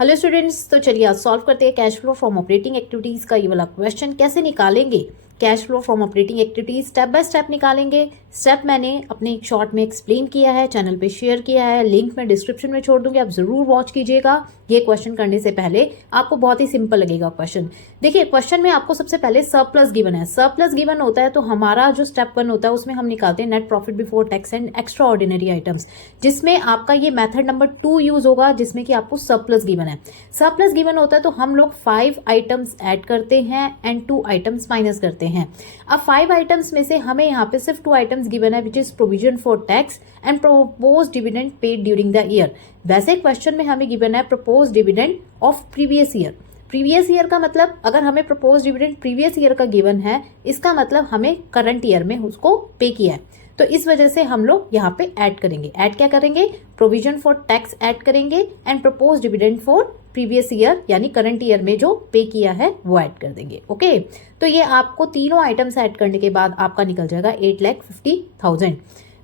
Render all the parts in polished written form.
Hello students, तो चलिए आज सॉल्व करते हैं cash flow from operating activities का ये वाला क्वेश्चन। कैसे निकालेंगे cash flow from operating activities, step by step निकालेंगे। स्टेप मैंने अपने एक शॉर्ट में एक्सप्लेन किया है, चैनल पे शेयर किया है, लिंक मैं डिस्क्रिप्शन में छोड़ दूंगी, आप जरूर वॉच कीजिएगा। ये क्वेश्चन करने से पहले आपको बहुत ही सिंपल लगेगा क्वेश्चन। देखिए क्वेश्चन में आपको सबसे पहले सरप्लस गिवन है। सरप्लस गिवन होता है तो हमारा जो स्टेप 1 होता है उसमें हम निकालते हैं net profit before tax and extra ordinary items, जिसमें आपका ये मेथड नंबर 2 यूज होगा, जिसमें कि आपको सरप्लस गिवन है। सरप्लस गिवन होता है तो हम लोग 5 आइटम्स ऐड करते हैं एंड 2 आइटम्स माइनस करते हैं। अब 5 आइटम्स में से हमें यहाँ पे सिर्फ 2 आइटम्स गिवन है, which is provision for tax and propose dividend paid during the year. वैसे क्वेश्चन में हमें गिवन है propose dividend of previous year. Previous year का मतलब अगर हमें प्रपोज डिविडेंड प्रीवियस ईयर का गिवन है, इसका मतलब हमें करंट ईयर में उसको पे किया है। तो इस वजह से हम लोग यहाँ पे ऐड करेंगे। ऐड क्या करेंगे? प्रोविजन फॉर टैक्स ऐड करेंगे and propose dividend for previous year यानी करंट ईयर में जो पे किया है वो ऐड कर देंगे। ओके, तो ये आपको तीनों आइटम्स ऐड करने के बाद आपका निकल जाएगा 8,50,000,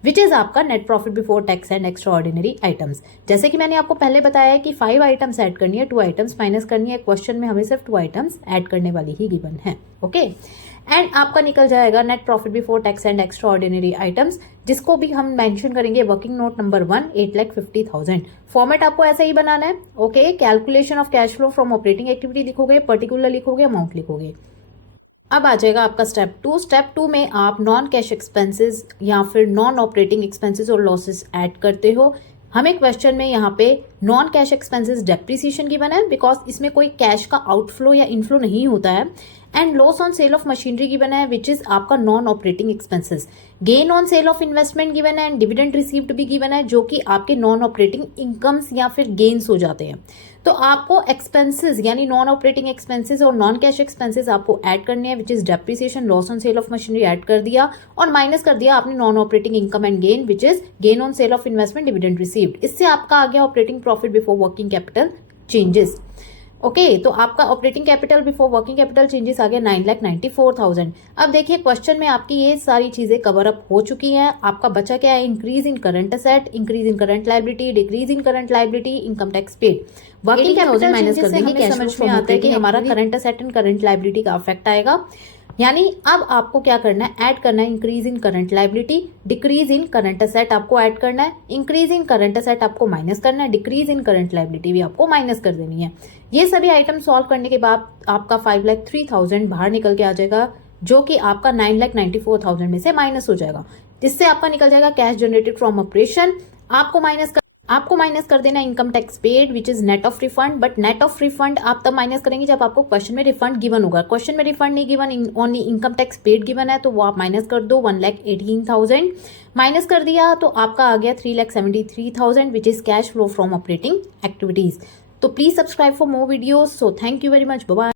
विच इज आपका net profit before tax and extra ordinary items. जैसे कि मैंने आपको पहले बताया है कि 5 आइटम्स ऐड करनी है, 2 आइटम्स माइनस करनी है। क्वेश्चन में हमें सिर्फ 2 आइटम्स ऐड करने वाली ही गिवन है। ओके, एंड आपका निकल जाएगा net profit before tax and extra ordinary items, जिसको भी हम मेंशन करेंगे वर्किंग नोट नंबर 1, 8,50,000। फॉर्मेट आपको ऐसा ही बनाना है। Okay, calculation of cash flow from operating activity लिखोगे, पर्टिकुलर लिखोगे, अमाउंट लिखोगे। अब आ जाएगा आपका स्टेप 2। स्टेप 2 में आप नॉन कैश एक्सपेंसेस या फिर नॉन ऑपरेटिंग एक्सपेंसेस और लॉसेस ऐड करते हो। हमें क्वेश्चन में यहाँ पे non cash expenses depreciation given है, बिकॉज इसमें कोई कैश का आउटफ्लो या इनफ्लो नहीं होता है। And loss on sale of machinery given है, विच इज आपका non operating expenses. Gain on sale of investment given है एंड डिविडेंड रिसीव्ड भी गिवन है, जो कि आपके नॉन ऑपरेटिंग इनकम्स या फिर गेन्स हो जाते हैं। तो आपको एक्सपेंसेस यानी नॉन ऑपरेटिंग एक्सपेंसेस और नॉन कैश एक्सपेंसेस आपको ऐड करने हैं, which is depreciation, loss on sale of machinery add कर दिया और माइनस कर दिया आपने non operating income and gain, which is gain on sale of investment, dividend received. इससे आपका आ गया operating profit before working capital changes. Okay, तो आपका operating capital before working capital changes आ गया 9,94,000। अब देखिए क्वेश्चन में आपकी ये सारी चीजें कवर अप हो चुकी हैं। आपका बचा क्या है? Increase in current asset, increase in current liability, decrease in current liability, income tax paid. Working capital minus कर देंगे, कैश समझ में आता है कि हमारा current asset and current liability का अफेक्ट आएगा। यानी अब आपको क्या करना है? ऐड करना है increase in current liability, decrease in current asset आपको ऐड करना है, इंक्रीज इन करंट असेट आपको माइनस करना है, डिक्रीज इन करंट लायबिलिटी भी आपको माइनस कर देनी है। ये सभी आइटम सॉल्व करने के बाद आपका 5,03,000 बाहर निकल के आ जाएगा, जो कि आपका 9,94,000 में से माइनस हो जाएगा, जिससे आपका निकल जाएगा कैश जनरेटेड फ्रॉम ऑपरेशन। आपको माइनस कर देना income tax paid, which is net of refund. But net of refund आप तब माइनस करेंगे जब आपको क्वेश्चन में रिफंड गिवन होगा। क्वेश्चन में रिफंड नहीं given, only income tax paid given है, तो वो आप माइनस कर दो। 1,18,000 माइनस कर दिया तो आपका आ गया 3,73,000, which is cash flow from operating activities. तो please subscribe for more videos. So thank you very much, bye bye.